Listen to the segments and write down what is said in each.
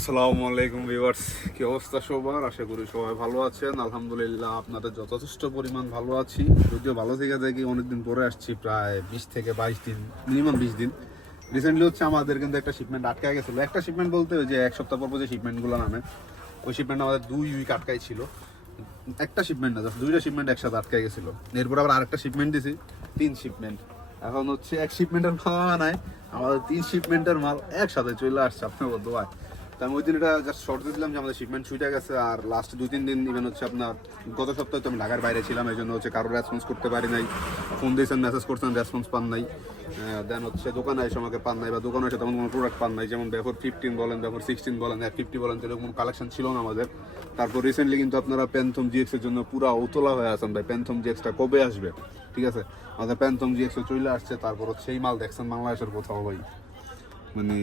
আসসালামু আলাইকুম ভিউয়ার্স, কি অবস্থা সবার? আশা করি সবাই ভালো আছেন। আলহামদুলিল্লাহ আপনাদের যথেষ্ট পরিমাণ ভালো আছি। যদিও ভালো থেকে দেখি অনেকদিন পরে আসছি, প্রায় 20 থেকে 22 দিন, মিনিমাম 20 দিন। রিসেন্টলি হচ্ছে আমাদের কিন্তু একটা শিপমেন্ট আটকায় গেছিলো। একটা শিপমেন্ট বলতে ওই যে এক সপ্তাহ পর যে শিপমেন্টগুলো নামে, ওই শিপমেন্ট আমাদের 2 উইক আটকাই ছিল। একটা শিপমেন্ট না, জাস্ট 2টা শিপমেন্ট একসাথে আটকায় গেছিলো। এরপর আবার আরেকটা শিপমেন্ট দিছি, 3 শিপমেন্ট। এখন হচ্ছে এক শিপমেন্টের মাল নাই, আমাদের 3 শিপমেন্টের মাল একসাথে চলে আসছে আপনার দোয়ায়। তো আমি ওই দিন এটা জাস্ট শর্ট দিয়েছিলাম যে আমাদের শিপমেন্ট ছুটে গেছে। আর লাস্ট 2-3 দিন ইভেন হচ্ছে আপনার গত সপ্তাহে তো আমি ঢাকার বাইরে ছিলাম, এই জন্য হচ্ছে কারোর রেসপন্স করতে পারি নাই। ফোন দিয়েছেন, মেসেজ করছেন, রেসপন্স পান নাই। দেন হচ্ছে দোকানে এসে আমাকে পান নাই, বা দোকানে এসে তেমন কোনো প্রোডাক্ট পান নাই। যেমন ব্যবহার 15 বলেন, ব্যবহার 16 বলেন, F50 বলেন, সেরকম কালেকশন ছিল না আমাদের। তারপর রিসেন্টলি কিন্তু আপনারা প্যান্থম জিএক্স এর জন্য পুরো উতলা হয়ে আছেন ভাই, প্যান্থম জিএক্সটা কবে আসবে? ঠিক আছে, আমাদের প্যান্থম জিএক্স চলে আসছে। তারপর হচ্ছে এই মাল দেখছেন বাংলাদেশের কোথাও ভাই, মানে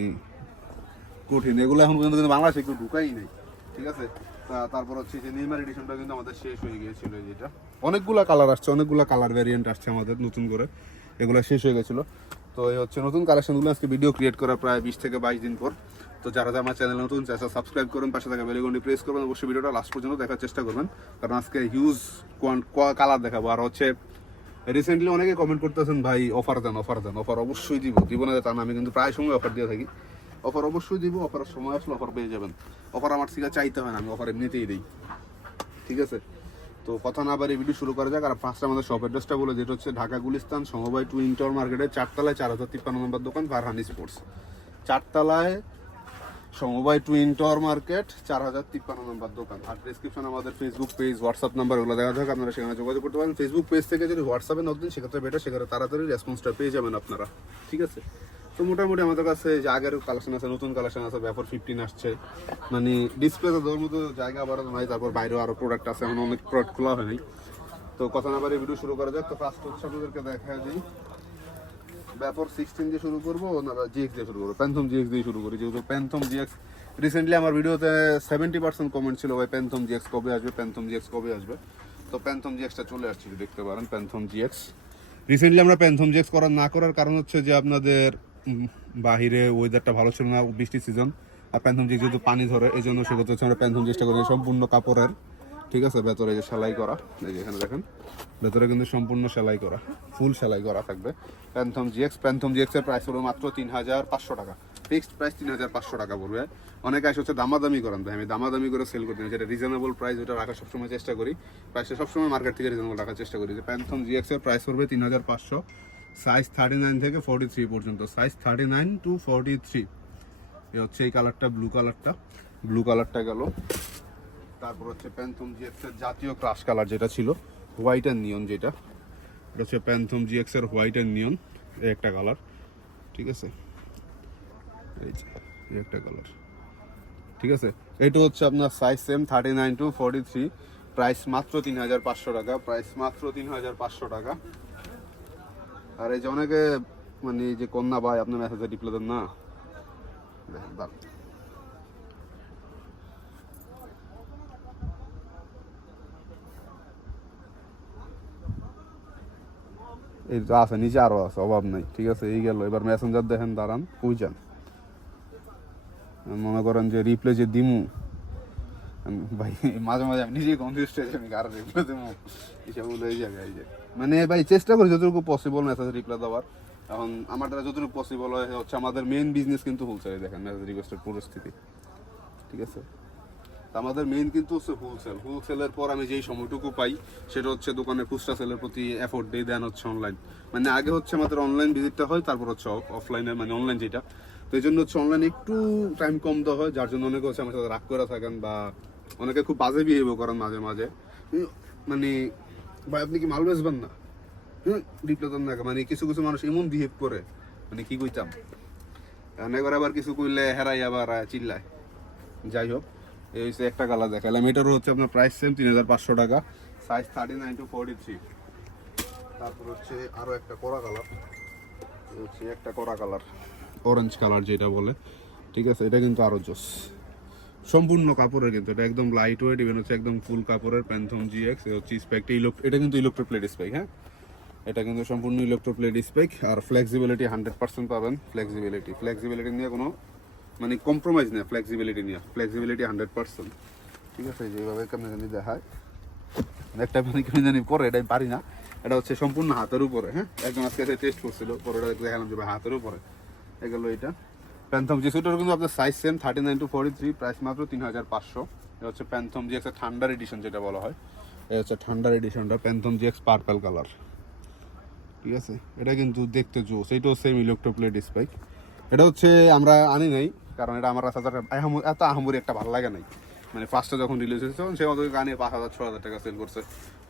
কঠিন। এগুলো এখন পর্যন্ত কিন্তু বাংলাদেশে একটু ঢুকাই নেই। ঠিক আছে, তারপর হচ্ছে যে নেইমার এডিশনটা কিন্তু আমাদের শেষ হয়ে গিয়েছিল। যেটা অনেকগুলো কালার আসছে, অনেকগুলো কালার ভ্যারিয়েন্ট আসছে আমাদের নতুন করে, এগুলো শেষ হয়ে গেছিলো। তো এই হচ্ছে নতুন কালেকশনগুলো আজকে ভিডিও ক্রিয়েট করা প্রায় 20 থেকে 22 দিন পর। তো যারা আমার চ্যানেল নতুন চ্যানেল সাবস্ক্রাইব করুন, পাশে থাকা বেল আইকনটি প্রেস করবেন, অবশ্যই ভিডিওটা লাস্ট পর্যন্ত দেখার চেষ্টা করবেন, কারণ আজকে হিউজ কালার দেখাবো। আর হচ্ছে রিসেন্টলি অনেকে কমেন্ট করতেছেন ভাই অফার দেন, অফার দেন। অফার অবশ্যই দিব না তা না, আমি কিন্তু প্রায় সময় অফার দিয়ে থাকি। অফার অবশ্যই দিব, অফারের সময় আসলে অফার পেয়ে যাবেন। অফার আমার থেকে চাইতে হয় না, আমি অফার এমনিতেই দিই। ঠিক আছে, তো কথা না বাড়ি ভিডিও শুরু করা যাক। আর ফার্স্ট আমাদের শপ অ্যাড্রেসটা বলে, যেটা হচ্ছে ঢাকা গুলিস্তান সমবায় টুইন টাওয়ার মার্কেটের 4 তলায় 4053 নম্বর দোকান ফারহান স্পোর্টস। 4 তলায় সমবায় টুইন টাওয়ার মার্কেট 4053 নম্বর দোকান। আর ডিসক্রিপশন আমাদের ফেসবুক পেজ, হোয়াটসঅ্যাপ নাম্বার ওগুলো দেখা থাকে, আপনারা সেখানে যোগাযোগ করতে পারেন। ফেসবুক পেজ থেকে যদি হোয়াটসঅ্যাপে নক দিন সেক্ষেত্রে বেটার, সেক্ষেত্রে তাড়াতাড়ি রেসপন্সটা পেয়ে যাবেন আপনারা। ঠিক আছে, তো মোটামুটি আমাদের কাছে যে আগের কালেকশন আছে, নতুন কালেকশন আছে, ব্যাপার 15 আসছে, মানে ডিসপ্লেতে দেওয়ার মতো জায়গা আবার নাই। তারপর বাইরেও আরও প্রোডাক্ট আছে, এখন অনেক প্রোডাক্ট খোলা হয়নি। তো কথা না বাড়ি ভিডিও শুরু করা যাক। তো ফার্স্ট হচ্ছে আপনাদেরকে দেখা দিই, ব্যাপার 16 দিয়ে শুরু করবো না জিএক্স দিয়ে শুরু করবো? প্যান্থম জিএক্স দিয়ে শুরু করি, যেহেতু প্যান্থম জিএক্স রিসেন্টলি আমার ভিডিওতে 70% কমেন্ট ছিল ভাই প্যান্থম জিএক্স কবে আসবে, প্যান্থম জিএক্স কবে আসবে। তো প্যান্থম জিএক্সটা চলে আসছে, দেখতে পারেন প্যান্থম জিএক্স। রিসেন্টলি আমরা প্যান্থম জিএক্স না করার কারণ হচ্ছে যে আপনাদের বাহিরে ওয়েদারটা ভালো ছিল না, বৃষ্টির সিজন। আর প্যান্থম জিএক্স যেহেতু পানি ধরে, এই জন্য সেক্ষেত্রে হচ্ছে আমরা প্যান্থম জিএক্সটা করি সম্পূর্ণ কাপড়ের। ঠিক আছে, ভেতরে যে সেলাই করা, এই যে এখানে দেখেন ভেতরে কিন্তু সম্পূর্ণ সেলাই করা, ফুল সেলাই করা থাকবে প্যান্থম জিএক্স। প্যান্থম জিএক্স এর প্রাইস হলো মাত্র 3500 টাকা, ফিক্সড প্রাইস 3500 টাকা পড়বে। অনেকে আসে হচ্ছে দামাদামি করেন, ভাই আমি দামাদামি করে সেল করতে, যেটা রিজনেবল প্রাইস ওটা রাখার সবসময় চেষ্টা করি। প্রাইসটা সবসময় মার্কেট থেকে রিজনেবল রাখার চেষ্টা করি। যে প্যান্থম জিএক্স এর প্রাইস পড়বে 3500, সাইজ 39 থেকে 43 পর্যন্ত, সাইজ 39 to 43। এই হচ্ছে এই কালারটা, ব্লু কালারটা, ব্লু কালারটা গেল। তারপর হচ্ছে প্যান্থম জিএক্স এর জাতীয় ক্রাশ কালার যেটা ছিল, হোয়াইট অ্যান্ড নিয়ন, যেটা এটা হচ্ছে প্যান্থম জিএক্স এর হোয়াইট অ্যান্ড নিয়ন, এই একটা কালার। ঠিক আছে, এই একটা কালার। ঠিক আছে, এটা হচ্ছে আপনার সাইজ সেম 39 to 43, প্রাইস মাত্র 3500 টাকা, প্রাইস মাত্র 3500 টাকা। আর এই যে অনেকে মানে যে কন্যা ভাই আপনার মেসেজে রিপ্লাই দেন না, দেখেন এই তো আছে, নিচে আরো আছে, অভাব নাই। ঠিক আছে, এই গেল। এবার মেসেঞ্জার দেখেন, দাঁড়ান কই যান, মনে করেন যে রিপ্লে যে দিমু ভাই, মাঝে মাঝে আমি নিজেই কনফিউজ হয়ে যাই, আমি কারো রিপ্লে দিমু হিসাব এই জায়গায়। এই যে মানে ভাই চেষ্টা করি যতটুকু পসিবল মেসেজ রিপ্লাই দেওয়ার। এখন আমার দ্বারা যতটুকু পসিবল হয় হচ্ছে, আমাদের মেইন বিজনেস কিন্তু হোলসেল, দেখেন মেসেজ রিকোয়েস্টের পরিস্থিতি। ঠিক আছে, আমাদের মেইন কিন্তু হচ্ছে হোলসেল। হোলসেলের পর আমি যেই সময়টুকু পাই সেটা হচ্ছে দোকানে খুচরা সেলের প্রতি এফোর্ট দিয়ে দেন হচ্ছে অনলাইন। মানে আগে হচ্ছে আমাদের অনলাইন ভিজিটটা হয়, তারপর হচ্ছে অফলাইনে, মানে অনলাইন যেটা। তো এই জন্য হচ্ছে অনলাইন একটু টাইম কম দেওয়া হয়, যার জন্য অনেকে হচ্ছে আমার সাথে রাগ করে থাকেন, বা অনেকে খুব বাজে বিহেভ করেন মাঝে মাঝে। মানে ভাই আপনি কি মাল বেচবেন না, রিপ্লাই দেন না, মানে কিছু কিছু মানুষ এমন বিহেভ করে, মানে কি কইতাম, অনেকবার আবার কিছু কইলে হেরাই আবার চিল্লায়। যাই হোক, এই হচ্ছে একটা কালার দেখালাম, এটারও হচ্ছে আপনার প্রাইস সেম 3500 টাকা, সাইজ 39 to 43। তারপর হচ্ছে আরও একটা কড়া কালার, হচ্ছে একটা কড়া কালার, অরেঞ্জ কালার যেটা বলে। ঠিক আছে, এটা কিন্তু আরও জোস, সম্পূর্ণ কাপড়ের, কিন্তু এটা একদম লাইট ওয়েট, ইভেন হচ্ছে একদম ফুল কাপড়ের প্যান্থম জিএক্স। হচ্ছে স্পেকটা এটা কিন্তু ইলেকট্রোপ্লেট স্পেক, হ্যাঁ এটা কিন্তু সম্পূর্ণ ইলেকট্রোপ্লেট স্পেক। আর ফ্লেক্সিবিলিটি 100% পাবেন। ফ্লেক্সিবিলিটি নিয়ে কোনো মানে কম্প্রোমাইজ নেই ফ্লেক্সিবিলিটি নিয়ে, ফ্লেক্সিবিলিটি 100%। ঠিক আছে, যেভাবে কেমনি জানি দেখায় একটা মানে কেমনি জানি পরে, এটা আমি পারি না। এটা হচ্ছে সম্পূর্ণ হাতের উপরে। হ্যাঁ, একদম আজকে টেস্ট করছিল, পরে দেখালাম যে হাতের উপরে এগুলো। এটা প্যান্থম জিএক্স, ওটার কিন্তু আপনার সাইজ সেম 39 to 43, প্রাইস মাত্র 3500। এটা হচ্ছে প্যান্থম জিএক্স ঠান্ডার এডিশন যেটা বলা হয়। এটা হচ্ছে ঠান্ডার এডিশনটা প্যান্থম জিএক্স পার্পল কালার। ঠিক আছে, এটা কিন্তু দেখতে জোস। এইটাও সেম ইলেকট্রোপ্লেট স্পাইক। এটা হচ্ছে আমরা আনি নাই কারণ এটা আমার রাস্তা এত আহামরি একটা ভালো লাগে নাই। মানে ফার্স্টে যখন রিলিজ হয়েছে তখন সে আমাদেরকে আনিয়ে 5000-6000 টাকা সেল করছে,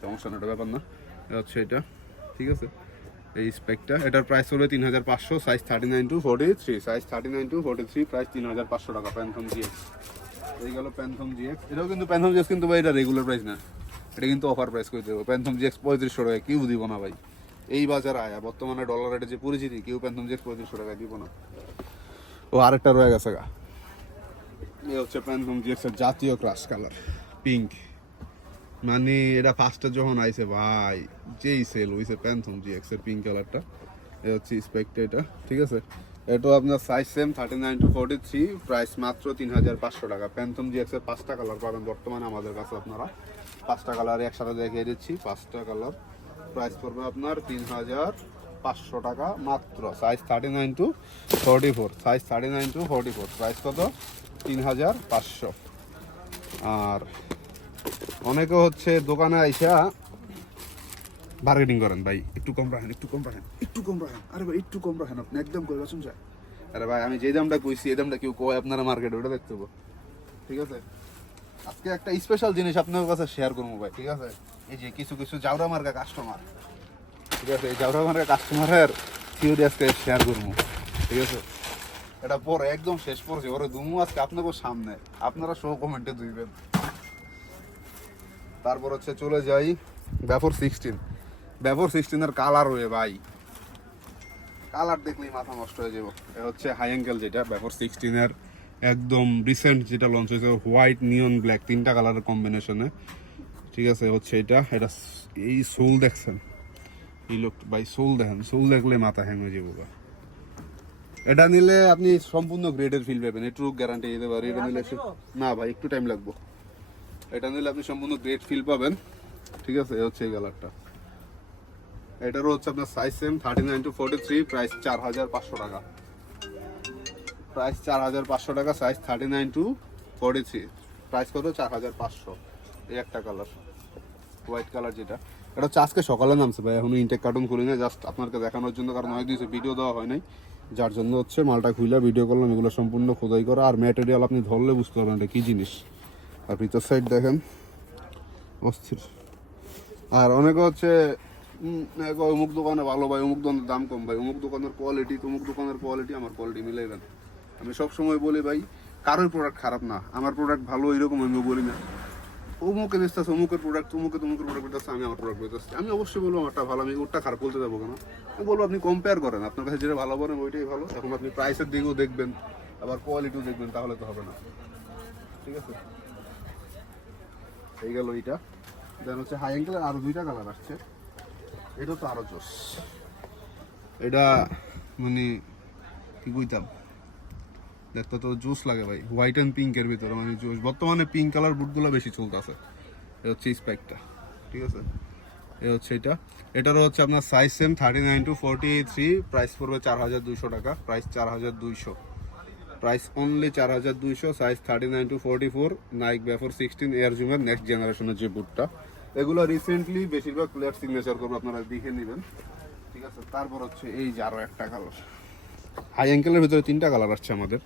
সমস্যা না, এটা ব্যাপার না। এটা হচ্ছে এটা। ঠিক আছে, এই স্পেকটা, এটার প্রাইস পড়বে 3500, size 39 to 43, size 39 to 43, price 3500 টাকা প্যান্থম জিএক্স। এই গেল প্যান্থম জিএক্স। এটাও কিন্তু প্যান্থম জিএক্স কিন্তু ভাই এটা রেগুলার প্রাইস না, এটা কিন্তু অফার প্রাইস করে দেবো। প্যান্থম জিএক্স 3500 টাকা কেউ দিব না ভাই। এই বাজার আয়া বর্তমানে ডলার রেটে যে পরিচিতি, কেউ প্যান্থম জিএক্স 3500 টাকায় দিব না। ও আরেকটা রয়ে গেছে গা, এই হচ্ছে প্যান্থম জিএক্স এর জাতীয় ক্রাশ কালার পিঙ্ক। মানে এটা ফার্স্টে যখন আইছে ভাই, যেই সেল হইছে প্যান্থম জিএক্স এর পিঙ্ক কালারটা। এটা হচ্ছে স্পেকটা এটা। ঠিক আছে, এটা আপনার সাইজ সেম 39 to 43, প্রাইস মাত্র 3500 টাকা। প্যান্থম জিএক্স এর 5টা কালার পাবেন বর্তমানে আমাদের কাছে। আপনারা 5টা কালার একসাথে দেখিয়ে দিচ্ছি, 5টা কালার। প্রাইস পড়বে আপনার 3500 টাকা মাত্র। Size 39 to 44, size 39 to 44, price কত? 3500। আর অনেকে হচ্ছে দোকানে আইসা বার্গেনিং করেন, ভাই একটু কম রাখেন, একটু কম রাখেন, একটু কম রাখেন। আরে ভাই একটু কম রাখেন, আপনি একদম করে বাসুন যায়। আরে ভাই আমি যে দামটা কইছি এই দামটা কেউ কয় আপনারা মার্কেটে, ওটা দেখতে হবে। ঠিক আছে, আজকে একটা স্পেশাল জিনিস আপনার কাছে শেয়ার করবো ভাই। ঠিক আছে, এই যে কিছু কিছু জাউরা মার্কা কাস্টমার, ঠিক আছে, এই জাউরা মার্কা কাস্টমারের থিওরি আজকে শেয়ার করবো। ঠিক আছে, এটা পরে একদম শেষ পড়ছে, ওরে দুমু আজকে আপনাদের সামনে, আপনারা শো কমেন্টে দিবেন। তারপর হচ্ছে চলে যাই ব্যাফোর 16। ব্যাফোর 16 এর কালার হয়ে ভাই, কালার দেখলেই মাথা নষ্ট হয়ে যাবো। এটা হচ্ছে হাই অ্যাঙ্গেল যেটা ব্যাফোর 16 এর একদম রিসেন্ট যেটা লঞ্চ হয়েছে, হোয়াইট নিয়ন ব্ল্যাক 3টা কালারের কম্বিনেশনে। ঠিক আছে, হচ্ছে এটা। এটা এই সোল দেখছেন, এই লোক ভাই সোল দেখেন, সোল দেখলে মাথা হ্যাং হয়ে যাবো। এটা নিলে আপনি সম্পূর্ণ গ্রেডের ফিল পাবেন, একটু গ্যারান্টি দিতে পারি। এটা নিলে না ভাই একটু টাইম লাগবে, এটা নিলে আপনি সম্পূর্ণ গ্রেড ফিল পাবেন। ঠিক আছে, হচ্ছে এই কালারটা। এটারও হচ্ছে আপনার সাইজ সেম 39 to 43, প্রাইস 4500 টাকা। প্রাইস 4500 টাকা, সাইজ 39 to 43, প্রাইস কত? 4500। এই একটা কালার হোয়াইট কালার যেটা, এটা হচ্ছে আজকে সকালে নামছে ভাই, এখনো ইনটেক কার্টুন খুলি না, জাস্ট আপনাকে দেখানোর জন্য, কারণ অনেক দিন ভিডিও দেওয়া হয় নাই, যার জন্য হচ্ছে মালটা খুলে ভিডিও করলাম। এগুলো সম্পূর্ণ খোদাই করা, আর ম্যাটেরিয়াল আপনি ধরলে বুঝতে পারবেন এটা কী জিনিস। আর ভিতর সাইড দেখেন অস্থির। আর অনেকে হচ্ছে অমুক দোকানে ভালো ভাই, অমুক দোকানের দাম কম ভাই, অমুক দোকানের কোয়ালিটি, তমুক দোকানের কোয়ালিটি, আমার কোয়ালিটি মিলাইবেন। আমি সবসময় বলি ভাই, কারোর প্রোডাক্ট খারাপ না, আমার প্রোডাক্ট ভালো এরকম আমি বলি না। অমুকে বেচতেছে, অমুকের প্রোডাক্ট, তমুকের প্রোডাক্ট বেচতেছে, আমি আমার প্রোডাক্ট বেচতেছি, আমি অবশ্যই বলবো আমারটা ভালো, আমি ওরটা খারাপ বলতে যাবো কেন? আমি বলবো আপনি কম্পেয়ার করেন, আপনার কাছে যেটা ভালো বলেন ওইটাই ভালো। এখন আপনি প্রাইসের দিকেও দেখবেন, আবার কোয়ালিটিও দেখবেন, তাহলে তো হবে না। ঠিক আছে, এই গেল এইটা। দেন হচ্ছে হাই অ্যাঙ্গেলের আরো 2টা কালার আসছে, এটা তো আরো জোস। এটা মানে কি কইতাম, দেখতে তো জুস লাগে ভাই, হোয়াইট অ্যান্ড পিঙ্কের ভিতরে, মানে জুস। বর্তমানে পিঙ্ক কালার বুটগুলো বেশি চলতেছে। এটা হচ্ছে স্পাইকটা। ঠিক আছে, এটা হচ্ছে এটা। এটারও হচ্ছে আপনার সাইজ সেম 39 to 43, প্রাইস পড়বে 4200 টাকা। Price 4200, price only 4200, size 39 to 44, Nike Vapor 16 air জুমের নেক্সট জেনারেশনের যে বুটটা। এগুলো রিসেন্টলি বেশিরভাগ প্লেয়ার সিগনেচার করবে, আপনারা দেখে নেবেন। ঠিক আছে, তারপর হচ্ছে এই যে আরও একটা কালার, হাই অ্যাঙ্কেলের ভিতরে 3টা কালার আসছে আমাদের।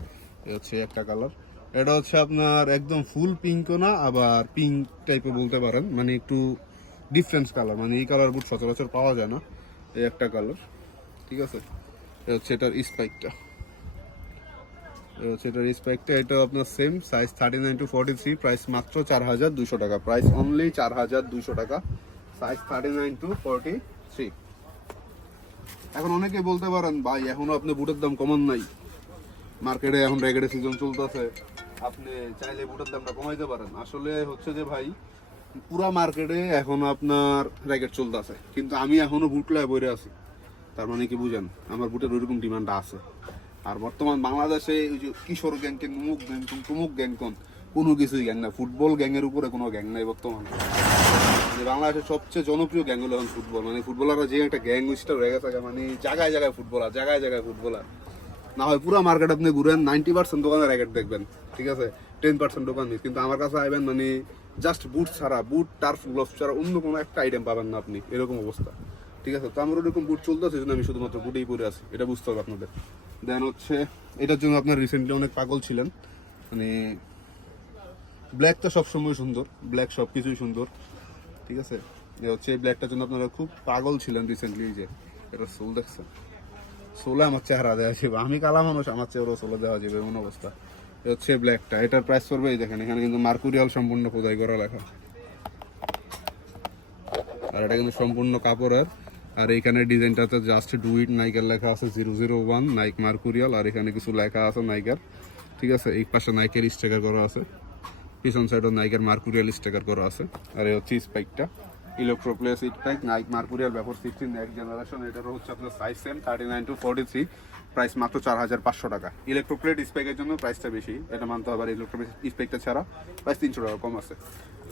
এটা হচ্ছে একটা কালার, এটা হচ্ছে আপনার একদম ফুল পিঙ্কও না, আবার পিঙ্ক টাইপের বলতে পারেন, মানে একটু ডিফারেন্স কালার, মানে এই কালার বুট সচরাচর পাওয়া যায় না। এই একটা কালার। ঠিক আছে, এটা হচ্ছে এটার স্পাইকটা, এটা হচ্ছে এটার স্পাইকটা। এটা আপনার সেম সাইজ 39 to 43, প্রাইস মাত্র 4200 টাকা। প্রাইস অনলি 4200 টাকা, সাইজ 39 to 43। এখন অনেকে বলতে পারেন ভাই এখনো আপনি বুটের দাম কমান নাই, মার্কেটে এখন র্যাকেটের সিজন চলতেছে, আপনি চাইলে বুটের দামটা কমাইতে পারেন। আসলে হচ্ছে যে ভাই, পুরা মার্কেটে এখন আপনার র্যাকেট চলতেছে, কিন্তু আমি এখনো বুট লয়ে বইরে আছি, তার মানে কি বুঝেন আমার বুটের ওইরকম ডিমান্ড আছে। আর বর্তমান বাংলাদেশে ওই যে কিশোর গ্যাংকে মুমুক গ্যাং তুমুক গ্যাং কোনো কিছুই গ্যাং না, ফুটবল গ্যাংয়ের উপরে কোনো গ্যাং নাই বর্তমান। মানে বাংলাদেশের সবচেয়ে জনপ্রিয় গ্যাং হলো এখন ফুটবল। মানে ফুটবলাররা যে একটা গ্যাং স্টার হয়ে গেছে, মানে জায়গায় জায়গায় ফুটবলার, জায়গায় জায়গায় ফুটবলার। না হয় পুরো মার্কেট আপনি ঘুরেন 90% দোকানের র্যাকেট দেখবেন, ঠিক আছে, 10% দোকান নেই। কিন্তু আমার কাছে আইবেন মানে জাস্ট বুট ছাড়া, বুট টার্ফ গ্লোভস ছাড়া অন্য কোনো একটা আইটেম পাবেন না আপনি, এরকম অবস্থা, ঠিক আছে। তো আমার ওরকম বুট চলতেছে, সেজন্য আমি শুধুমাত্র বুটেই পরে আছি, এটা বুঝতে হবে আপনাদের। দেন হচ্ছে এটার জন্য আপনার রিসেন্টলি অনেক পাগল ছিলেন, মানে ব্ল্যাক তো সবসময় সুন্দর, ব্ল্যাক সব কিছুই সুন্দর, ঠিক আছে। এ হচ্ছে এই ব্ল্যাকটার জন্য আপনারা খুব পাগল ছিলেন রিসেন্টলি। যে এটা সোল দেখছেন, সোলে আমার চেহারা দেওয়া যাবে, আমি কালা মানুষ, আমার চেহারা সোলে দেওয়া যাবে এমন অবস্থা। এ হচ্ছে ব্ল্যাকটা, এটার প্রাইস পড়বে এই দেখেন, এখানে কিন্তু মার্কুরিয়াল সম্পূর্ণ খোদাই করা লেখা, আর এটা কিন্তু সম্পূর্ণ কাপড়ের। আর এখানে ডিজাইনটাতে জাস্ট ডু ইট নাইকের লেখা আছে 001 নাইক মার্কুরিয়াল, আর এখানে কিছু লেখা আছে নাইকের, ঠিক আছে। এই পাশে নাইকের স্টিকার করা আছে, পিছন সাইডও নাইকের মার্কুরিয়াল স্টিকার করা আছে। আর এই হচ্ছে স্পাইকটা, ইলেকট্রোপ্লেস spike Naik Mercurial ব্যাপর 16 next generation. এটারও হচ্ছে আপনার সাইজ সেম 39 to 43, প্রাইস মাত্র 4500 টাকা। ইলেকট্রোপ্লেট স্পাইকের জন্য প্রাইসটা বেশি, এটা মানতে হবে। ইলেকট্রোপ্লেট স্পাইকটা ছাড়া প্রাইস 300 টাকা কম আছে,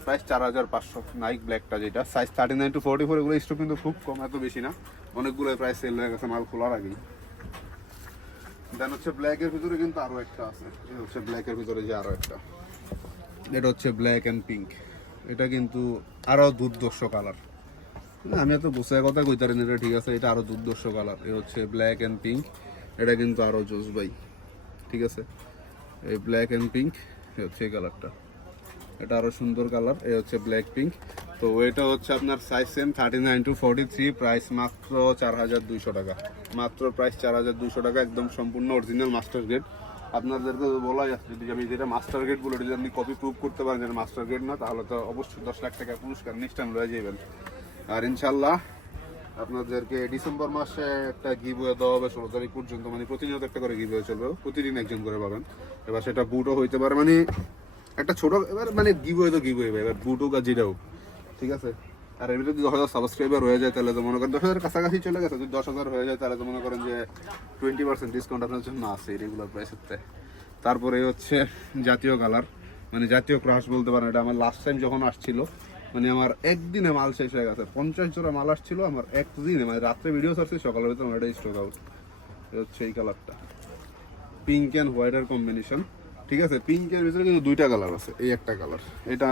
প্রাইস 4500। নাইক ব্ল্যাকটা যেটা সাইজ 39 to 44, এগুলো স্টক কিন্তু খুব কম, এত বেশি না, অনেকগুলো প্রাইস সেল হয়ে গেছে মাল খোলার আগেই। দেন হচ্ছে ব্ল্যাকের ভিতরে কিন্তু আরও একটা আছে, এটা হচ্ছে ব্ল্যাকের ভিতরে যে আরও একটা, এটা হচ্ছে ব্ল্যাক অ্যান্ড পিঙ্ক। এটা কিন্তু আরও দুর্ধর্ষ কালার, আমি এত গোসায় কথা কইতারি না, এটা ঠিক আছে, এটা আরও দুর্ধর্ষ কালার। এ হচ্ছে ব্ল্যাক অ্যান্ড পিঙ্ক, এটা কিন্তু আরও জোস ভাই, ঠিক আছে। এই ব্ল্যাক অ্যান্ড পিঙ্ক, এ হচ্ছে এই কালারটা, এটা আরও সুন্দর কালার। এ হচ্ছে ব্ল্যাক পিঙ্ক। তো এটা হচ্ছে আপনার সাইজ সেম 39 to 43, প্রাইস মাত্র 4200 টাকা, মাত্র প্রাইস 4200 টাকা, একদম সম্পূর্ণ অরিজিনাল মাস্টার গ্রেড। আপনাদেরকে বলা যাচ্ছে যদি আমি যেটা মাস্টার গ্রেড বলে, যদি আপনি কপি প্রুভ করতে পারেন যেটা মাস্টার গ্রেড না, তাহলে তো অবশ্যই 10 লাখ টাকা পুরস্কার নেক্সট টাইম রয়ে যাবেন। আর ইনশাল্লাহ আপনাদেরকে ডিসেম্বর মাসে একটা গিভওয়ে দেওয়া হবে 16 তারিখ পর্যন্ত, মানে প্রতিনিয়ত একটা করে গিভওয়ে চলবে, প্রতিদিন একজন করে পাবেন। এবার সেটা বুটও হইতে পারে, মানে একটা ছোট, এবার মানে গিভওয়ে তো গিভওয়ে, এবার বুট হোক আর যেটা হোক, ঠিক আছে। আর এর ভিতরে যদি 10,000 সাবস্ক্রাইবার হয়ে যায় তাহলে তো মনে করেন 10,000 কাছাকাছি চলে গেছে, যদি 10,000 হয়ে যায় তাহলে তো মনে করেন যে 20% ডিসকাউন্ট আপনার জন্য আছে রেগুলার প্রাইসের। তারপরে হচ্ছে জাতীয় কালার, মানে জাতীয় ক্রাশ বলতে পারেন। এটা আমার লাস্ট টাইম যখন আসছিল, মানে আমার একদিনে মাল শেষ হয়ে গেছে, 50 জোড়া মাল আসছিল আমার একদিনে, মানে রাত্রে ভিডিও ছাড়ছি, সকালের ভিতরে আমার এটা স্টক আউট। হচ্ছে এই কালারটা, পিঙ্ক অ্যান্ড হোয়াইটের কম্বিনেশন, ঠিক আছে। পিঙ্কের ভিতরে কিন্তু দুইটা কালার আছে, এই একটা কালার, এটা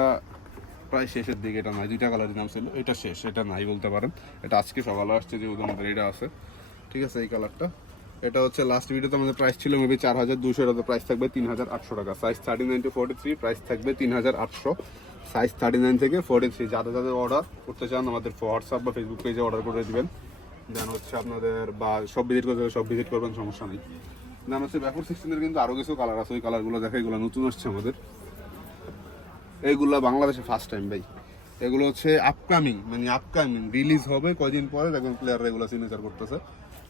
প্রায় শেষের দিকে, এটা নাই, দুইটা কালারের নাম ছিল, এটা শেষ, এটা নাই বলতে পারেন। এটা আজকে সকালে আসছে, যে আমাদের এটা আছে, ঠিক আছে। এই কালারটা, এটা হচ্ছে লাস্ট ভিডিওতে আমাদের প্রাইস ছিল মেবি 4200, এটাতে প্রাইস থাকবে 3800 টাকা। সাইজ 39 to 43, প্রাইস থাকবে 3800, সাইজ 39 থেকে 43। যাদের যাদের অর্ডার করতে চান আমাদের হোয়াটসঅ্যাপ বা ফেসবুক পেজে অর্ডার করে দিবেন, দেন হচ্ছে আপনাদের বা সব ভিজিট করতে সব ভিজিট করবেন, সমস্যা নেই। দেন হচ্ছে ব্যাপর 16-এর কিন্তু আরও কিছু কালার আছে, ওই কালারগুলো দেখে, এগুলো নতুন আসছে আমাদের, এইগুলো বাংলাদেশে ফার্স্ট টাইম ভাই। এগুলো হচ্ছে আপকামিং, মানে আপকামিং রিলিজ হবে কয়দিন পরে, দেখুন প্লেয়াররা এগুলো সিগনেচার করতেছে,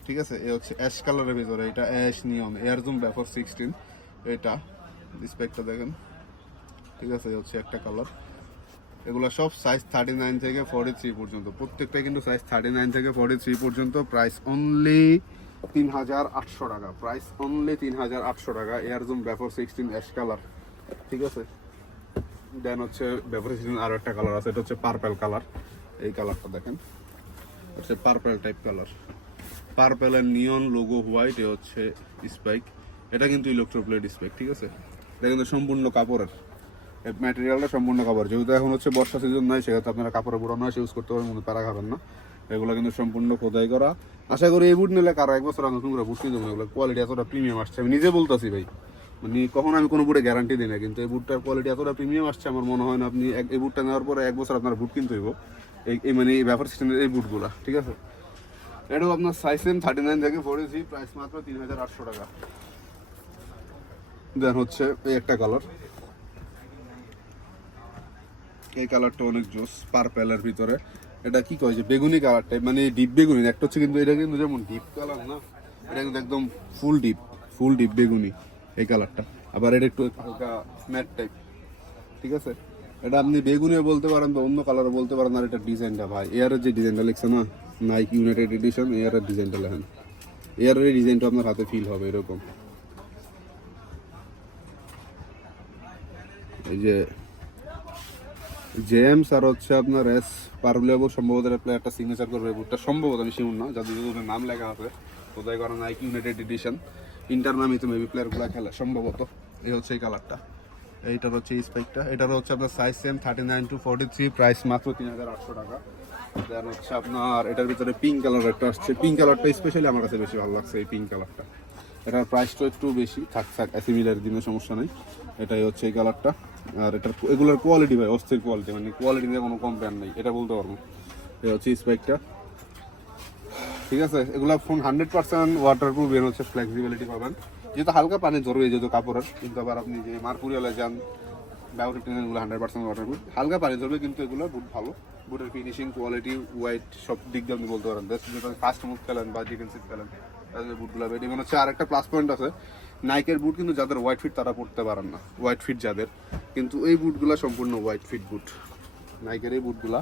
ঠিক আছে। এ হচ্ছে অ্যাশ কালারের ভিতরে, এটা অ্যাশ নিয়ন এয়ার জুম ব্যাপর 16, এটা ডিসপ্লেটা দেখেন, ঠিক আছে। হচ্ছে একটা কালার, এগুলো সব সাইজ 39 থেকে 43 পর্যন্ত, প্রত্যেকটা কিন্তু সাইজ 39 থেকে 43 পর্যন্ত। প্রাইস অনলি 3800 টাকা, প্রাইস অনলি 3800 টাকা। এয়ার জুম ব্যাপর 16 অ্যাশ কালার, ঠিক আছে। দেন হচ্ছে ব্যাপর 16 আরও একটা কালার আছে, এটা হচ্ছে পার্পেল কালার, এই কালারটা দেখেন, হচ্ছে পার্পেল টাইপ কালার, পার্পেলের নিয়ন লোগো হোয়াইট। এ হচ্ছে স্পাইক, এটা কিন্তু ইলেকট্রোপ্লেট স্পাইক, ঠিক আছে। এটা কিন্তু সম্পূর্ণ কাপড়ের, ম্যাটেরিয়ালটা সম্পূর্ণ কাপড়, যেহেতু এখন হচ্ছে বর্ষা সিজন নয়, সেক্ষেত্রে আপনারা কাপড়ে পুরো নয় ইউজ করতে পারেন, মনে প্যারা খাবেন না। এগুলো কিন্তু সম্পূর্ণ খোদাই করা। আশা করি এই বুট নিলে কারো এক বছর নতুন করে বুট কিনতে, এগুলো কোয়ালিটি এতটা প্রিমিয়াম আসছে, আমি নিজে বলতেছি ভাই, মানে কখন আমি কোনো বুটে গ্যারান্টি দিই না, কিন্তু এই বুটটার কোয়ালিটি এতটা প্রিমিয়াম আসছে, আমার মনে হয় না আপনি এই বুটটা নেওয়ার পরে এক বছর আপনার বুট কিনতে হইব, এই মানে এই ব্যাপার সিস্টেমের এই বুটগুলা, ঠিক আছে। এটাও আপনার সাইজ সেম 39 থেকে 43, প্রাইস মাত্র 3800 টাকা। দেন হচ্ছে এই একটা কালার, এই কালারটা অনেক জোস, পার্পেলের ভিতরে, এটা কি কয় যে বেগুনি কালার টাইপ, মানে ডিপ বেগুনি একটা হচ্ছে, কিন্তু এটা কিন্তু যেমন ডিপ কালার না, এটা কিন্তু একদম ফুল ডিপ বেগুনি এই কালারটা। আবার এটা একটু হালকা ম্যাট টাইপ, ঠিক আছে। এটা আপনি বেগুনিও বলতে পারেন বা অন্য কালারও বলতে পারেন। আর এটা ডিজাইনটা ভাই, এয়ারের যে ডিজাইনটা লিখছে না, নাইক ইউনাইটেড এডিশন, এয়ারের ডিজাইনটা লেখেন, এয়ারের ডিজাইনটা আপনার হাতে ফিল হবে এরকম। এই যে জেমস আর হচ্ছে আপনার এস পারুলেবু সম্ভবত একটা সিগনেচার করবে বুটটা, সম্ভবত আমি শিওর না, যাদের যদি নাম লেখা আছে কোথায় করা নাইকি ইউনাইটেড এডিশন, ইন্টার নামই তো মেবি প্লেয়ারগুলো খেলে সম্ভবত। এই হচ্ছে এই কালারটা, এইটার হচ্ছে এই স্পাইকটা, এটার হচ্ছে আপনার সাইজ সেম 39 to 43, প্রাইস মাত্র 3800 টাকা। দেন হচ্ছে আপনার এটার ভিতরে পিঙ্ক কালার একটা আসছে, পিঙ্ক কালারটা স্পেশালি আমার কাছে বেশি ভালো লাগছে, এই পিঙ্ক কালারটা। এটার প্রাইসটা একটু বেশি, থাক সিমিলার দিনের সমস্যা নেই। এটাই হচ্ছে এই কালারটা। আর এটার এগুলোর কোয়ালিটি ভাই অস্থির কোয়ালিটি, মানে কোয়ালিটি নিয়ে কোনো কমপ্লেন নেই, এটা বলতে পারবো। এই হচ্ছে স্পাইকটা, ঠিক আছে। এগুলো ফোন 100% ওয়াটারপ্রুফ, এর হচ্ছে ফ্লেক্সিবিলিটি পাবেন, যেহেতু হালকা পানি ধরবে যেহেতু কাপড়ের, কিন্তু আবার আপনি যে মার্কুরিয়ালে যান ব্যবহার এগুলো 100% ওয়াটারপ্রুফ, হালকা পানি ধরবে, কিন্তু এগুলো বুট ভালো, বুটের ফিনিশিং কোয়ালিটি ওয়াইট সব দিক দিয়ে আপনি বলতে পারেন। যেটা ফাস্ট মুভ খেলেন বা ডিফেন্সিভ খেলেন তাদের বুটগুলো বেড। এবং হচ্ছে আর একটা প্লাস পয়েন্ট আছে, নাইকের বুট কিন্তু যাদের হোয়াইট ফিট তারা পড়তে পারেন না, হোয়াইট ফিট যাদের, কিন্তু এই বুটগুলো সম্পূর্ণ হোয়াইট ফিট বুট। নাইকের এই বুটগুলা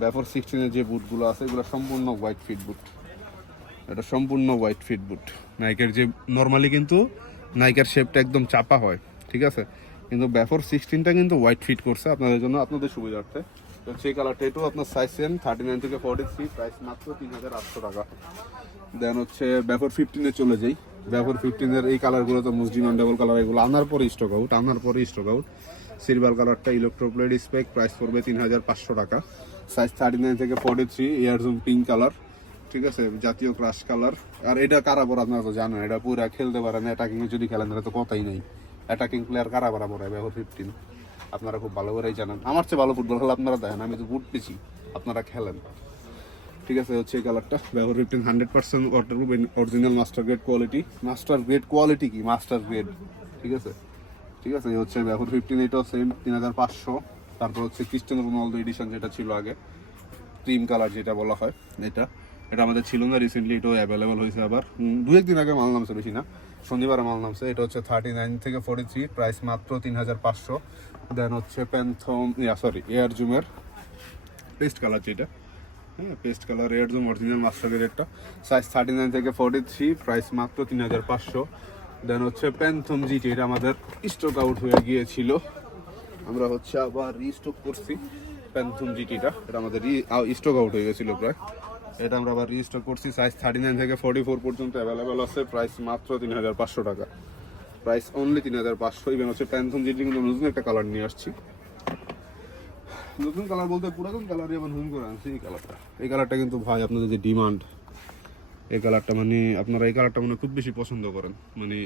ব্যাফর 16-এর যে বুটগুলো আছে এগুলো সম্পূর্ণ হোয়াইট ফিট বুট, এটা সম্পূর্ণ হোয়াইট ফিট বুট। নাইকের যে নর্মালি কিন্তু নাইকের শেপটা একদম চাপা হয়, ঠিক আছে, কিন্তু ব্যাফর 16টা কিন্তু হোয়াইট ফিট করছে আপনাদের জন্য, আপনাদের সুবিধার্থে। তো সেই কালারটা এটাও আপনার সাইজ সেম 39 থেকে 43, প্রাইস মাত্র 3800 টাকা। দেন হচ্ছে ব্যাফর 15-এ চলে যাই। ব্যাফর 15-এর এই কালারগুলো তো মুসলিম ডাবল কালার, এগুলো আনার পরে স্টক আউট, সিলভার কালারটা ইলেকট্রোপ্লেড স্পেক, প্রাইস পড়বে 3500 টাকা। সাইজ 39 থেকে 43, এয়ারজুম পিঙ্ক কালার, ঠিক আছে, জাতীয় ক্রাশ কালার। আর এটা কারা পর আপনারা তো জানেন, এটা পুরো খেলতে পারেন, অ্যাটাকিং যদি খেলেন তাহলে তো কথাই নেই, অ্যাটাকিং প্লেয়ার কারা পরায় ব্যাফর 15, আপনারা খুব ভালো করেই জানেন। আমার চেয়ে ভালো ফুটবল খেলা আপনারা দেখেন, আমি তো বুট পেয়েছি, আপনারা খেলেন, ঠিক আছে। হচ্ছে এই কালারটা ব্যবহার 15 100% waterproof, original master grade quality কি মাস্টার গ্রেড, ঠিক আছে, ঠিক আছে। এই হচ্ছে ব্যবহার 15, এটাও সেম 3500। তারপর হচ্ছে ক্রিস্টিয়ানো রোনালদো এডিশন যেটা ছিল আগে, ক্রিম কালার যেটা বলা হয়, এটা আমাদের ছিল না, রিসেন্টলি এটাও অ্যাভেলেবল হয়েছে আবার, দু একদিন আগে মাল নামছে, বেশি না, শনিবারে মাল নামছে। এটা হচ্ছে 39 থেকে 43, প্রাইস মাত্র 3500। দেন হচ্ছে প্যান্থম এয়ার জুমের পেস্ট কালার যেটা, হ্যাঁ pastel colour air zoom original master গ্রেডটা, সাইজ 39 থেকে 43, প্রাইস মাত্র 3500। দেন হচ্ছে প্যান্থম জিটি, এটা আমাদের স্টক আউট হয়ে গিয়েছিল, আমরা হচ্ছে আবার রিস্টক করছি প্যান্থম জিটিটা, এটা আমাদের স্টক আউট হয়ে গেছিলো প্রায়, এটা আমরা আবার রিস্টক করছি। সাইজ 39 থেকে 44 পর্যন্ত অ্যাভেলেবেল আছে, প্রাইস মাত্র 3500 টাকা, প্রাইস অনলি 3500। ইভেন হচ্ছে প্যান্থম জিটি কিন্তু নতুন একটা কালার নিয়ে আসছি, নতুন কালার বলতে পুরাতন কালারই আবার নতুন করে আনছি। এই কালারটা কিন্তু ভাই আপনাদের যে ডিমান্ড, এই কালারটা মানে আপনারা এই কালারটা মানে খুব বেশি পছন্দ করেন, মানে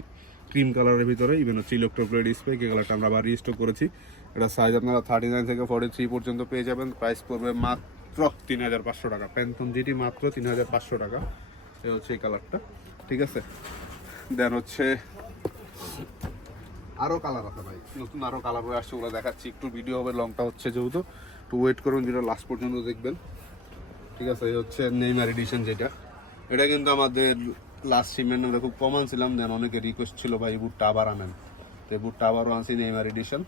ক্রিম কালারের ভিতরে, ইভেন হচ্ছে ইলেকট্রোপ্লেড স্পেক, এই কালারটা আমরা আবার রিস্টক করেছি। এটা সাইজ আপনারা 39 থেকে 43 পর্যন্ত পেয়ে যাবেন, প্রাইস পড়বে মাত্র 3500 টাকা। প্যান্থম জিটি মাত্র 3500 টাকা, এই হচ্ছে এই কালারটা, ঠিক আছে। দেন হচ্ছে আরও কালার আছে ভাই, নতুন আরও কালার হয়ে আসছে, ওগুলো দেখাচ্ছি, একটু ভিডিও হবে লংটা হচ্ছে যেহেতু, একটু ওয়েট করুন, যেটা লাস্ট পর্যন্ত দেখবেন, ঠিক আছে। এই হচ্ছে নেইমার এডিশন যেটা, এটা কিন্তু আমাদের লাস্ট সিমেন্ট আমরা খুব কমন ছিলাম, দেন অনেকে রিকোয়েস্ট ছিল ভাই এই বুটটা আবার আনেন, তো এই বুটটা আবারও আনছি নেইমার এডিশন।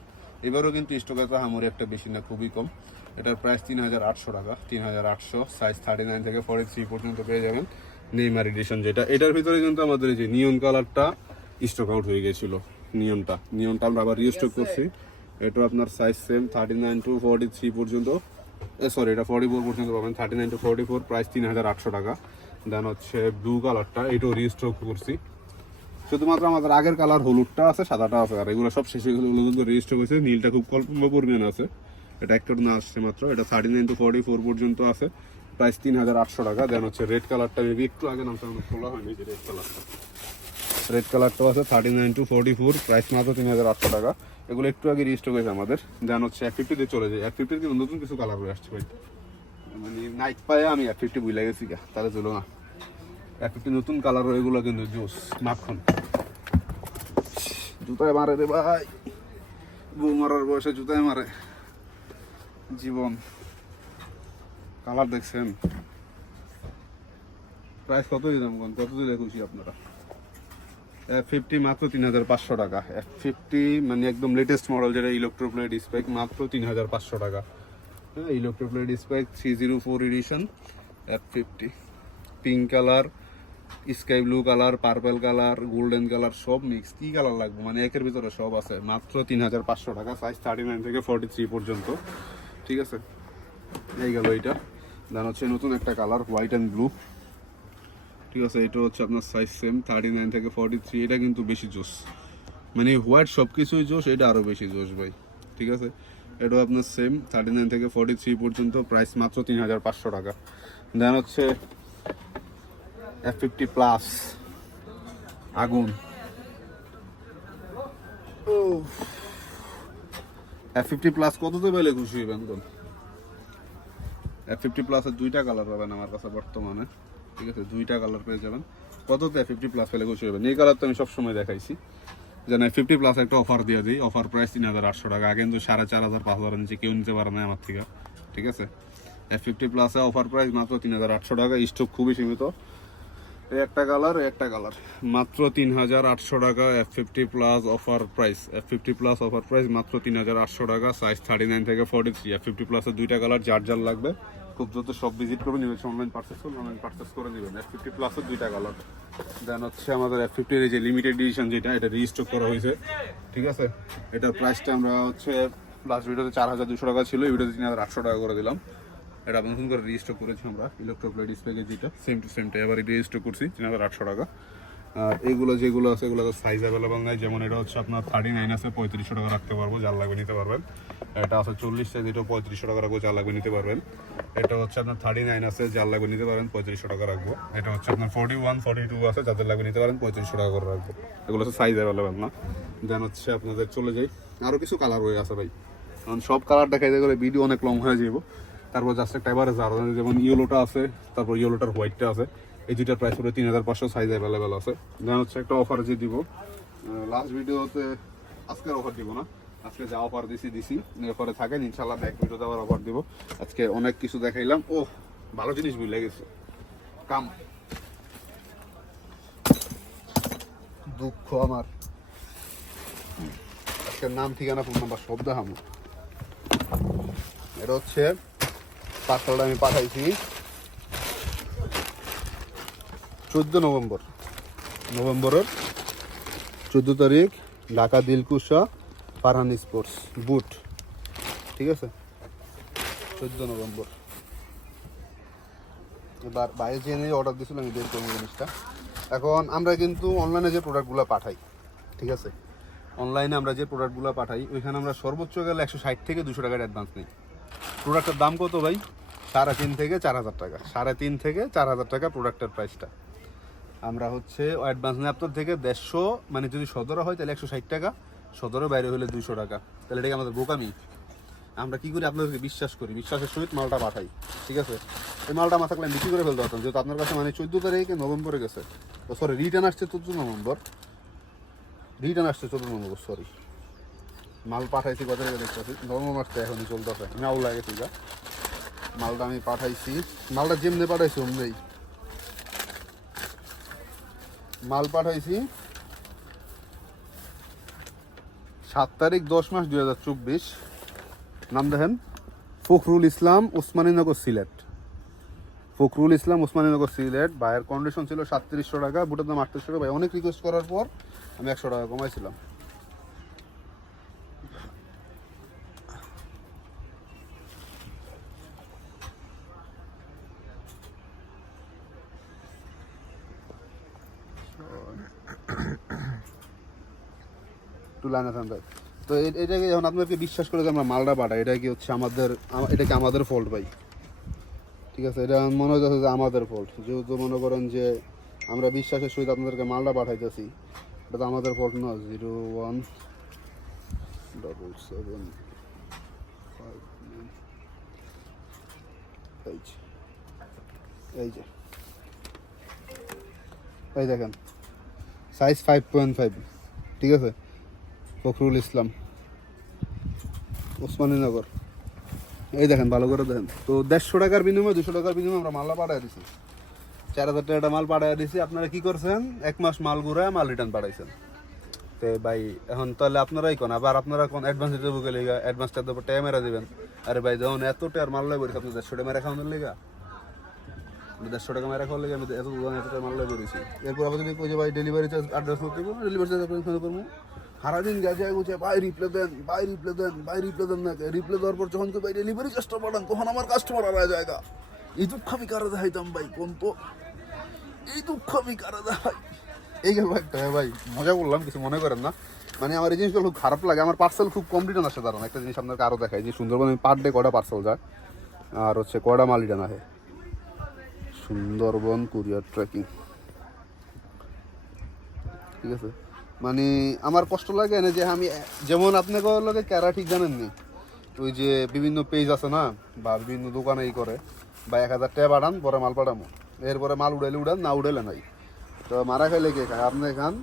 এবারও কিন্তু স্টক আছে হামুরি একটা বেশি না, খুবই কম, এটার প্রাইস 3800 টাকা, 3800, সাইজ 39 থেকে 43 পর্যন্ত পেয়ে যাবেন নেইমার এডিশন যেটা। এটার ভিতরে কিন্তু আমাদের এই যে নিয়ন কালারটা স্টক আউট হয়ে গেছিল, নিয়নটা আমরা আবার রিস্টক করছি। এটা আপনার সাইজ সেম 39 to 43 পর্যন্ত, সরি এটা 44 পর্যন্ত পাবেন, 39 to 44, প্রাইস 3800 টাকা। দেন হচ্ছে ব্লু কালারটা, এটাও রিস্টক করছি, শুধুমাত্র আমাদের আগের কালার হলুদটা আছে, সাদাটা আছে, আর এগুলো সব শেষে হলুদ রিস্টক হয়েছে, নীলটা খুব অল্প পরিমাণ আছে, এটা একটা না আসছে মাত্র, এটা 39 to 44 পর্যন্ত আছে, প্রাইস 3800 টাকা। দেন হচ্ছে রেড কালারটা মেবি একটু আগে নামটা খোলা হয়নি, যে রেড কালারটাও আছে 39 to 44, প্রাইস মাত্র 3800 টাকা। এগুলো একটু আগে রিস্টক হয়েছে আমাদের। দেন হচ্ছে F50 চলে যায়, F50 কিন্তু নতুন কিছু কালার হয়ে আসছে ভাই, মানে নাইট পায়ে আমি F50 বুঝলে গেছি গা, তাহলে চলো না, F50 নতুন কালার, এগুলো কিন্তু জুস মাখন, জুতায় মারে রে ভাই, বউ মারার বয়সে জুতায় মারে, জীবন কালার দেখছেন, প্রাইস কত দিলাম, কত দিলে খুশি আপনারা? F50 মাত্র 3500 টাকা, F50 মানে একদম লেটেস্ট মডেল যেটা ইলেকট্রোপ্লেড স্পেক, মাত্র 3500 টাকা, হ্যাঁ electroplated spec 304 edition F50, pink colour, sky blue colour, purple colour, golden colour সব মিক্স, কি কালার লাগবে মানে একের ভিতরে সব আছে। মাত্র 3500 টাকা, সাইজ 39 থেকে 43 পর্যন্ত। ঠিক আছে, এই গেল এইটা। দেন হচ্ছে নতুন একটা কালার হোয়াইট অ্যান্ড ব্লু। ঠিক আছে, এটা হচ্ছে আপনার সাইজ সেম 39 থেকে 43। এটা কিন্তু বেশি জোস, মানে হোয়াইট সব কিছুই জোস, এটা আরও বেশি জোস ভাই। ঠিক আছে, এটাও আপনার সেম 39 থেকে 43 পর্যন্ত, প্রাইস মাত্র 3500 টাকা। দেন হচ্ছে F50 প্লাস আগুন। F50 প্লাস কততে পেলে খুশি হইবেন? F50 প্লাসের দুইটা কালার পাবেন আমার কাছে বর্তমানে। ঠিক আছে, দুইটা কালার পেয়ে যাবেন। কততে F50 প্লাস পেলে খুশি হবেন? এই কালার তো আমি সবসময় দেখাইছি, যেন F50 প্লাস একটা অফার দিয়ে দিই। অফার প্রাইস 3800 টাকা। আগে কিন্তু 4500 5000 নিচে কেউ নিতে পারে না আমার থেকে। ঠিক আছে, F50 প্লাসে অফার প্রাইস মাত্র 3800 টাকা। স্টক খুবই সীমিত। এই একটা কালার, একটা কালার, মাত্র 3800 টাকা। F50 plus offer price, F50 plus offer price মাত্র 3800 টাকা, সাইজ 39 থেকে 43। F50 প্লাসের দুইটা কালার, যার যার লাগবে খুব দ্রুত সব ভিজিট করবেন, নিবেন অনলাইন পারচেস করবেন, অনলাইন পারচেস করে নেবেন। F50 প্লাসের দুইটা কালার। দেন হচ্ছে আমাদের F50 এর যে লিমিটেড এডিশন যেটা, এটা রিস্টক করা হয়েছে। ঠিক আছে, এটার প্রাইসটা আমরা হচ্ছে লাস্ট ভিডিওতে 4200 টাকা ছিল, এই ভিডিওতে 3800 টাকা করে দিলাম। এটা নতুন করে রেজিস্টার করেছি আমরা, ইলেকট্রোপ্লাই ডিসপ্লে যেটা সেম টু সেমটা এবার রেজিস্টার করছি 3800 টাকা। আর এইগুলো যেগুলো আছে এগুলো তো সাইজ অ্যাভেলেবল নাই। যেমন এটা হচ্ছে আপনার 39 আছে, 3500 টাকা রাখতে পারবো, যার লাগবে নিতে পারবেন। এটা আছে 40 সাইজ, এটা 3500 টাকা রাখবো, যার লাগবে নিতে পারবেন। এটা হচ্ছে আপনার 39 আছে, যার লাগবে নিতে পারেন, 3500 টাকা রাখবো। এটা হচ্ছে আপনার 41 42 আছে, যাদের লাগবে নিতে পারেন, 3500 টাকা করে রাখবো। এগুলো হচ্ছে সাইজ অ্যাভেলেবল না। দেন হচ্ছে আপনাদের চলে যাই, আরও কিছু কালার হয়ে আছে ভাই, কারণ সব কালার দেখাইতে গেলে ভিডিও অনেক লং হয়ে যাবো। তারপর জাস্ট একটা এভারেজ আর যেমন ইয়েলোটা আছে, তারপর ইয়েলোটার হোয়াইটটা আছে। এই দুইটার প্রাইস পুরো 3500, সাইজ অ্যাভেলেবেল আছে। দেন হচ্ছে একটা অফার যে দিব লাস্ট ভিডিওতে, আজকের অফার দিব না, আজকে যা অফার দিছি অফারে থাকেন ইনশাল্লাহ। ব্যাক ভিডিওতে আবার অফার দিব। আজকে অনেক কিছু দেখাইলাম, ও ভালো জিনিস বুঝলে গেছে কাম। দুঃখ আমার, আজকের নাম ঠিকানা ফোন নাম্বার সব দেখাবো। এটা হচ্ছে পার্সেলটা আমি পাঠাইছি 14 নভেম্বরের 14 তারিখ, ঢাকা দিলকুশা ফারহান স্পোর্টস বুট। ঠিক আছে, 14 নভেম্বর। এবার বাইরে যে নিয়ে অর্ডার দিয়েছিল আমি বের করবো জিনিসটা। এখন আমরা কিন্তু অনলাইনে যে প্রোডাক্টগুলো পাঠাই, ঠিক আছে, অনলাইনে আমরা যে প্রোডাক্টগুলো পাঠাই ওইখানে আমরা সর্বোচ্চ গেলে 160 থেকে 200 টাকার অ্যাডভান্স নিই। প্রোডাক্টের দাম কত ভাই? 3.5 থেকে 4000 টাকা, 3.5 থেকে 4000 টাকা প্রোডাক্টের প্রাইসটা। আমরা হচ্ছে অ্যাডভান্স নিই আপনার থেকে 150, মানে যদি 17 হয় তাহলে 160 টাকা, 17 বাইরে হলে 200 টাকা। তাহলে এটাকে আমাদের বোকামি। আমরা কী করি, আপনাদেরকে বিশ্বাস করি, বিশ্বাসের সহিত মালটা পাঠাই। ঠিক আছে, এই মালটা আমার থাকলে বিক্রি করে ফেলতে পারতাম, যেহেতু আপনার কাছে মানে 14 তারিখে নভেম্বরে গেছে, ও সরি রিটার্ন আসছে 14 নভেম্বর, রিটার্ন আসছে 14 নভেম্বর, সরি মাল পাঠাইছি কত টাকা দেখতেছি, নভেম্বর মাসটা এখনই চলতেছে, আমি আউল লাগেছি যা। মালটা আমি পাঠাইছি, মালটা যেমনি পাঠাইছি অমনি মাল পাঠাইছি 7 তারিখ 10 মাস 2024। নাম দেখেন ফখরুল ইসলাম, ওসমানীনগর সিলেট। ফখরুল ইসলাম, ওসমানীনগর সিলেট। ভাইয়ের কন্ডিশন ছিল 3700 টাকা, বুটের দাম 3800 টাকা। ভাই অনেক রিকোয়েস্ট করার পর আমি 100 টাকা কমাইছিলাম। একটু লাইনে থাকবে। তো এটাকে যখন আপনাকে বিশ্বাস করে যে আমরা মালটা পাঠাই, এটা কি হচ্ছে আমাদের, এটা কি আমাদের ফল্ট ভাই? ঠিক আছে, এটা মনে হচ্ছে যে আমাদের ফল্ট, যেহেতু মনে করেন যে আমরা বিশ্বাসের সহিত আপনাদেরকে মালটা পাঠাইতেছি, এটা তো আমাদের ফল্ট না। 017759 এই যে এই দেখেন সাইজ 5.5। ঠিক আছে, ফখরুল ইসলাম, ওসমানীনগর। এই দেখেন ভালো করে দেখেন। তো 150 টাকার বিনিময়ে 200 টাকার বিনিময়ে আমরা মালটা পাঠাই দিছি, 4000 টাকা মাল পাঠাই দিছি। আপনারা কি করছেন, 1 মাস মাল ঘুরায় মাল রিটার্ন পাঠাইছেন। তো ভাই এখন তাহলে আপনারাই কোন, আবার আপনারা কোন অ্যাডভান্স দিতে বুকে লেগা, অ্যাডভান্সটা দেবো টাকা মেরা দেবেন। আরে ভাই যখন এত টাকার মাল লাগবে আপনি 150 টাকা মেরা খাওয়ানোর লেগা, 150 টাকা মেরা খাওয়ার লাগে আমি এত দোকানে এত টাকা মাল লাগে বেরিয়েছি। এরপর আবার যদি কই যে ভাই ডেলিভারি চার্জ অ্যাড্রেস করতে হবে, ডেলিভারি চার্জ আপনার ফোন করবো। সারাদিন গেছে গুছে ভাই রিপ্লে দেন, ভাই রিপ্লে দেন, ভাই রিপ্লে দেন না। রিপ্লে দেওয়ার পর যখন ভাই ডেলিভারি চার্জটা পাঠান তখন আমার কাস্টমার আর জায়গা। এই দুঃখ আমি কারা দেখাইতাম ভাই কোন তো, এই দুঃখ আমি কারা দেখাই। এই গেল একটা ভাই, মজা করলাম, কিছু মনে করেন না। মানে আমার এই জিনিসগুলো খুব খারাপ লাগে। আমার পার্সেল খুব কম রিটার্ন আসে। দাঁড়ান একটা জিনিস আপনাকে আরও দেখাই যে সুন্দরবনে পার ডে কটা পার্সেল যায় আর হচ্ছে কটা মাল রিটার্ন আসে। সুন্দরবন কুরিয়ার ট্র্যাকিং, ঠিক আছে। মানে আমার কষ্ট লাগে না যে আমি যেমন আপনাকে লোকে ক্যারা ঠিক জানেননি, ওই যে বিভিন্ন পেজ আছে না বা বিভিন্ন দোকানে এই করে বা 1000 টাকা পাঠান পরে মাল পাঠামো, এরপরে মাল উড়াইলে উড়ান, না উড়াইলে নাই। তো মারা খাইলে কে খায়? আপনি খান,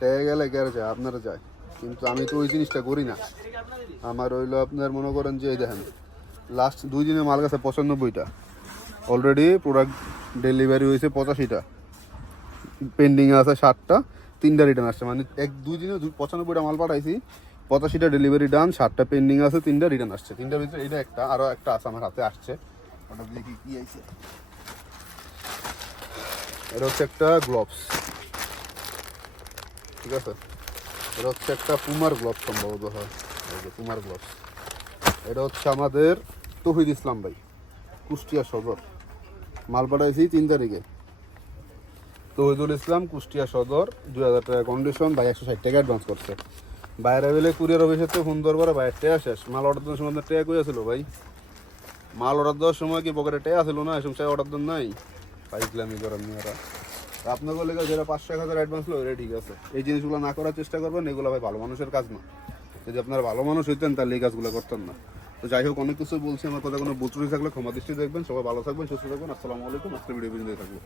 টেয়ে গেলে কে যায়? আপনারা যায়। কিন্তু আমি তো ওই জিনিসটা করি না। আমার হইলো আপনার মনে করেন যে এই দেখেন লাস্ট 2 দিনে মাল গেছে 95টা, অলরেডি প্রোডাক্ট ডেলিভারি হয়েছে 85টা, পেন্ডিং আছে 60টা, 3টা রিটার্ন আসছে। মানে 1-2 দিনে 95টা মাল পাঠাইছি, 85টা ডেলিভারি ডান, 60টা পেন্ডিং আছে, 3টা রিটার্ন আসছে। 3টার ভিতরে এটা একটা, আরও একটা আছে আমার হাতে আসছে, ওটা দেখি কি আইছে। এটা হচ্ছে একটা গ্লোভস, ঠিক আছে। এটা হচ্ছে একটা পুমার গ্লোভস সম্ভবত, হয় এই যে পুমার গ্লোভস। এটা হচ্ছে আমাদের তৌহিদ ইসলাম ভাই, কুষ্টিয়া সদর, মাল পাঠাইছি 3 তারিখে। তৌহিদুল ইসলাম, কুষ্টিয়া সদর, 2000 টাকা কন্ডিশন, ভাই 160 টাকা অ্যাডভান্স করছে। বাইরে বেলে কুরিয়ার অফিসের তো ফোন দেওয়ার পরে ভাইয়ের টেয়া শেষ। মাল অর্ডার দেওয়ার সময় টেয়া কই আসলো ভাই? মাল অর্ডার দেওয়ার সময় কি পকেটে টেয়া আসলো না? এসব চাই অর্ডার দেন নাই, পাইকলামি করেন মেয়েরা। আপনাকে লেগে যেটা 500-1000 অ্যাডভান্স লো এটা ঠিক আছে। এই জিনিসগুলো না করার চেষ্টা করবেন, এগুলো ভাই ভালো মানুষের কাজ না। যদি আপনারা ভালো মানুষ হইতেন তাহলে এই কাজগুলো করতেন না। তো যাই হোক, অনেক কিছু বলছি, আমার কথা কোনো বুঝুরি থাকলে ক্ষমা দৃষ্টি দেখবেন। সবাই ভালো থাকবেন, সুস্থ থাকবেন। আসসালামু আলাইকুম। আজকের ভিডিও পর্যন্তই থাকবো।